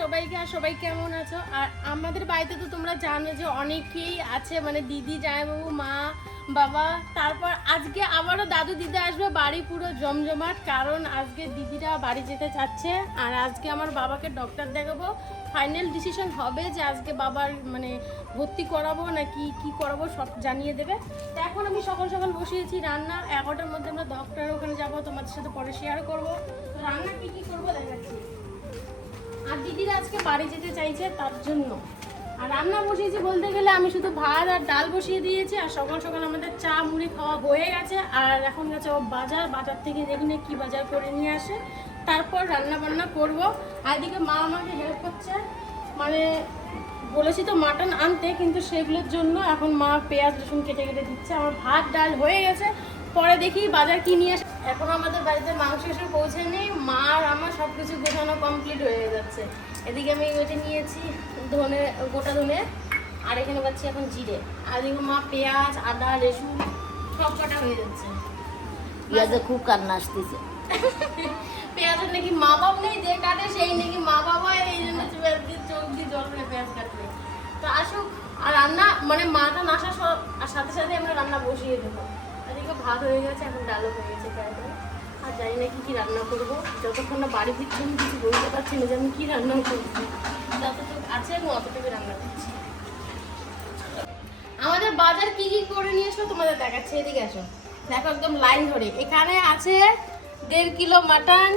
সবাইকে। আর সবাই কেমন আছো? আর আমাদের বাড়িতে তো তোমরা জানো যে অনেকেই আছে, মানে দিদি, জামাইবাবু, মা, বাবা। তারপর আজকে আবারও দাদু দিদা আসবে, বাড়ি পুরো জমজমাট। কারণ আজকে দিদিরা বাড়ি যেতে চাচ্ছে। আর আজকে আমার বাবাকে ডক্টর দেখাবো। ফাইনাল ডিসিশন হবে যে আজকে বাবার মানে ভর্তি করাবো নাকি কি করাবো, সব জানিয়ে দেবে। তো এখন আমি সকাল সকাল বসিয়েছি রান্না। 11টার মধ্যে আমরা ডক্টরের ওখানে যাবো, তোমাদের সাথে পরে শেয়ার করবো। তো রান্না কী কী করবো দেখাচ্ছি। আর দিদিরা আজকে বাড়ি যেতে চাইছে তার জন্য। আর রান্না বসিয়েছি বলতে গেলে আমি শুধু ভাত আর ডাল বসিয়ে দিয়েছি। আর সকাল সকাল আমাদের চা মুড়ি খাওয়া হয়ে গেছে। আর এখন গেছে ও বাজার থেকে দেখি না কি বাজার করে নিয়ে আসে, তারপর রান্না বান্না করবো। আর এদিকে মা আমাকে হেল্প করছে, মানে বলেছি তো মাটন আনতে, কিন্তু সেগুলোর জন্য এখন মা পেঁয়াজ রসুন কেটে কেটে দিচ্ছে। আমার ভাত ডাল হয়ে গেছে, পরে দেখি বাজার কি নিয়ে আসে। এখন আমাদের বাড়িতে মাংস এসে পৌঁছেনি, মা আর আমার সব কিছু গোছানো কমপ্লিট হয়ে যাচ্ছে। এদিকে আমি ওইটা নিয়েছি ধনে, গোটা ধনে, আর এখানে পাচ্ছি এখন জিরে। আর এদিকে মা পেঁয়াজ আদা রসুন সব কাটা হয়ে যাচ্ছে। পেঁয়াজে খুব কান্না আসতেছে। পেঁয়াজের নাকি মা বাপ নেই, যে কাটে সেই নাকি মা বাবা, এই জন্য পেঁয়াজ দিয়ে চোখ দিয়ে জল করে পেঁয়াজ কাটবে। তো আসুক, আর রান্না মানে মাটা আসার সাথে সাথে আমরা রান্না বসিয়ে দেবো। এদিকে ভাত হয়ে গেছে, এখন ডালও হয়ে গেছে প্রায়। আর জানি না কি রান্না করবো, যতক্ষণ না বাড়ি ফিরছি আমি কিছু বলতে পারছি না যে আমি কি রান্না করছি। যতটুকু আছে আমি অতটুকু রান্না করছি। আমাদের বাজার কি কি করে নিয়ে আসলো তোমাদের দেখাচ্ছে, এদিকে আসো দেখো একদম লাইন ধরে। এখানে আছে 1.5 কিলো মাটন,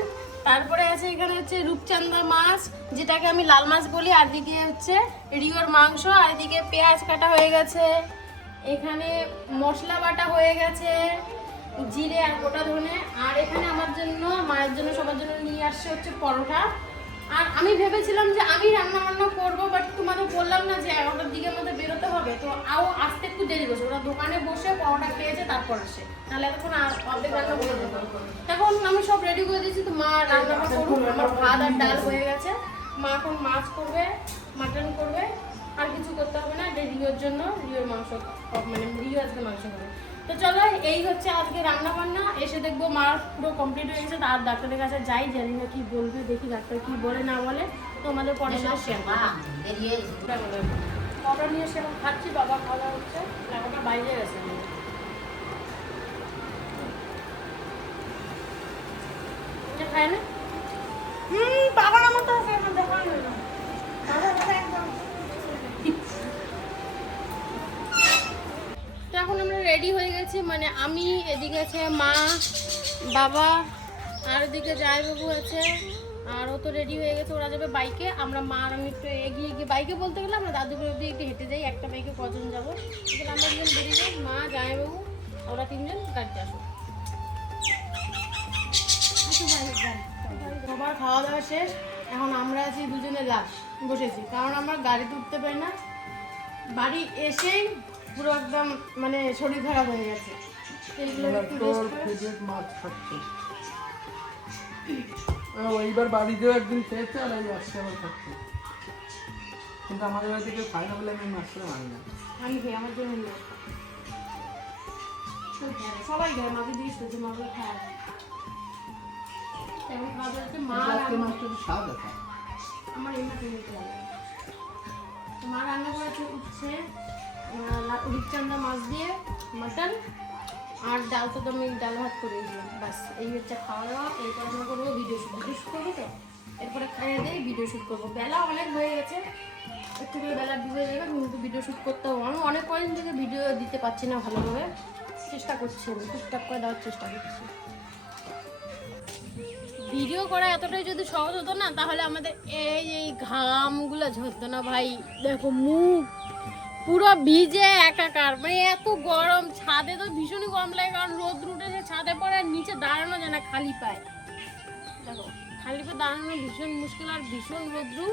তারপরে আছে এখানে হচ্ছে রূপচাঁদা মাছ, যেটাকে আমি লাল মাছ বলি, আর দিকে হচ্ছে রিওর মাংস, আর এদিকে পেঁয়াজ কাটা হয়ে গেছে, এখানে মশলা বাটা হয়ে গেছে, জিরে আর গোটা ধনে। আর এখানে আমার জন্য, মায়ের জন্য, সবার জন্য নিয়ে আসছে হচ্ছে পরোটা। আর আমি ভেবেছিলাম যে আমি রান্না বান্না করবো, বাট তোমাদের বললাম না যে 11টার দিকের মধ্যে বেরোতে হবে, তো আসতে একটু দেরি করছে। ওরা দোকানে বসে পরোটা খেয়েছে তারপর আসে, তাহলে এতক্ষণ অর্ধেক রান্না করে দেবো। এখন আমি সব রেডি করে দিয়েছি, তো মা রান্নাটা করুক। আমার ভাত আর ডাল হয়ে গেছে, মা এখন মাছ করবে, মাটন করবে, আর কিছু করতে হবে না। রিওর জন্য রিওর মাংস, মানে রিও আজকে মাংস হবে। তো চলো, এই হচ্ছে আজকে রান্না বান্না। এসে দেখবো মার পুরো কমপ্লিট হয়ে গেছে। আর ডাক্তারের কাছে যাই, জানি না কি বলবে, দেখি ডাক্তার কি বলে না বলে। তো আমাদের পরে শেয়ার অর্ডার নিয়ে এসে এখন খাচ্ছি, বাবা খাওয়া হচ্ছে, ওটা বাইরে গেছে। খায় না বাবার আমার তো তো এখন আমরা রেডি হয়ে গেছি, মানে আমি, এদিকে আছে মা, বাবা, আর ওদিকে জামাইবাবু আছে। আর ও তো রেডি হয়ে গেছে, ওরা যাবে বাইকে। আমরা মা আর আমি একটু এগিয়ে গিয়ে, বাইকে বলতে গেলে আমরা দাদুগুলো অব্দি একটু হেঁটে যাই, একটা বাইকে কজন যাবো, আমরা দুজন বেরিয়ে যাই, মা, জামাইবাবু, ওরা 3জন গাড়িতে আসবো। সবার খাওয়া দাওয়া শেষ, এখন আমরা আছি দুজনে লাশ বসেছি, কারণ আমার গাড়িতে উঠতে পারি না। বাড়ি এসেই পুরো একদম মানে শরীর খারাপ হয়ে গেছে। এইবার বাড়িতেও একদিন খেয়েছে, আর এই আসছে আবার খাচ্ছে। কিন্তু আমাদের বাড়িতে কেউ খায় না বলে আমি মাছটা মানি না। আমি খেয়ে আমার জন্য সবাই খায়, মাকে দিয়ে শুয়েছে, মাকে খায়। এখন খাওয়া দাওয়া মা মাছটা স্বাদ আছে আমার, এই মাকে নিতে হবে। মা রান্না করেছে উচ্ছে, রূপচাঁদা মাছ দিয়ে মাটন, আর ডাল তো আমি ডাল ভাত করে দিলাম। বাস এই হচ্ছে খাওয়া দাওয়া। এরপর আমরা করবো ভিডিও শ্যুট করবো, তো এরপরে খাইয়ে দিয়ে ভিডিও শ্যুট করবো। বেলা অনেক হয়ে গেছে, একটু করে বেলা ডুবে যাবে, কিন্তু ভিডিও শ্যুট করতে হবে। আমি অনেক কদিন থেকে ভিডিও দিতে পারছি না ভালোভাবে, চেষ্টা করছি, আমি টুকটাক করে দেওয়ার চেষ্টা করছি। ভিডিও করা এতটাই যদি সহজ হতো না, তাহলে আমাদের এই ঘামগুলো ঝরতো না ভাই। দেখো মুখ পুরো ভিজে একাকার, মানে এত গরম। ছাদে তো ভীষণই গরম লাগে, কারণ রোদ উঠেছে ছাদে পড়ে, নিচে দাঁড়ানো যায় না খালি পায়ে। দেখো খালি পায়ে দাঁড়ানো ভীষণ মুশকিল, আর ভীষণ রোদ্রু।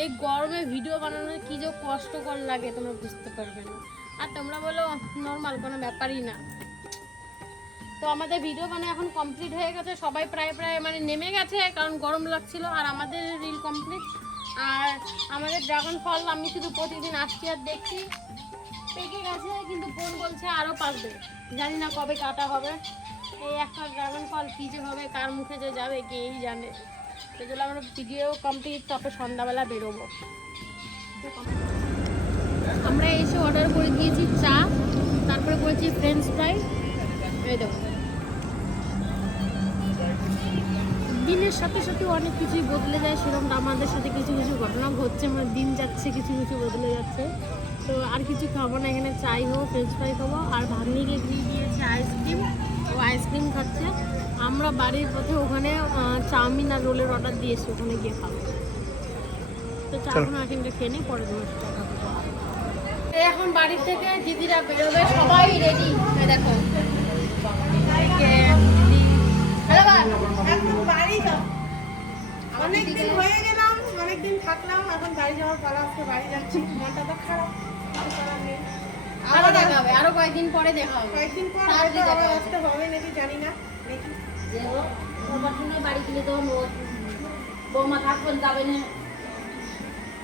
এই গরমে ভিডিও বানানো কি যে কষ্টকর লাগে তোমরা বুঝতে পারবে না। আর তোমরা বলো নর্মাল, কোনো ব্যাপারই না। তো আমাদের ভিডিও মানে এখন কমপ্লিট হয়ে গেছে, সবাই প্রায় মানে নেমে গেছে, কারণ গরম লাগছিল। আর আমাদের রিল কমপ্লিট। আর আমাদের ড্রাগন ফল আমি শুধু প্রতিদিন আসছি আর দেখছি, পেকে গেছে, কিন্তু বোন বলছে আরও পাকবে, জানি না কবে কাটা হবে। এই একটা ড্রাগন ফল কী যে হবে, কার মুখে যে যাবে কেই জানে। সেগুলো আমরা ভিডিও কমপ্লিট, তারপর সন্ধ্যাবেলা বেরোবো। আমরা এসে অর্ডার করে দিয়েছি চা, তারপরে করেছি ফ্রেঞ্চ ফ্রাই। এই দেখো, দিনের সাথে সাথে অনেক কিছুই বদলে যায়, সেরকম আমাদের সাথে কিছু কিছু ঘটনা ঘটছে, আমার দিন যাচ্ছে, কিছু কিছু বদলে যাচ্ছে। তো আর কিছু খাবো না, এখানে চাই হোক, ফ্রেঞ্চ ফ্রাই খাবো। আর ভাগ্নিকে দিয়ে দিয়েছে আইসক্রিম, ও আইসক্রিম খাচ্ছে। আমরা বাড়ির পথে ওখানে চাউমিন আর রোলের অর্ডার দিয়েছি, ওখানে গিয়ে খাবো। তো চা এখন আইসক্রিমটা খেয়ে নিই, পরে তোমার সাথে কথা বলবো। এখন বাড়ি থেকে দিদিরা বেরোবে, সবাই রেডি। দেখো অনেকদিন হয়ে গেলাম, অনেকদিন থাকলাম, এখন বাড়ি যাওয়ার পালা, আজকে বাড়ি যাচ্ছি। মনটা তো খারাপ, আবার দেখা হবে, আরো কয়েকদিন পরে দেখা হবে, কয়েকদিন পর হয়তো আবার আসতে হবে নাকি জানি না। দেখি যে হোক তোমার জন্য বাড়ি গেলে তো বৌমা থাকবেন যাবে না।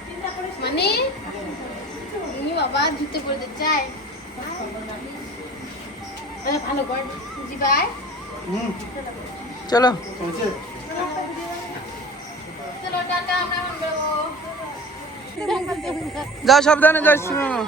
চিন্তা করিস মানে তুমি বাবা জুতে পড়তে চাই, ভালো কর জিবাই। চলো চলো টাটা, আমরা এখন বেরোবো। যাও, সাবধানে যাচ্ছি মামা।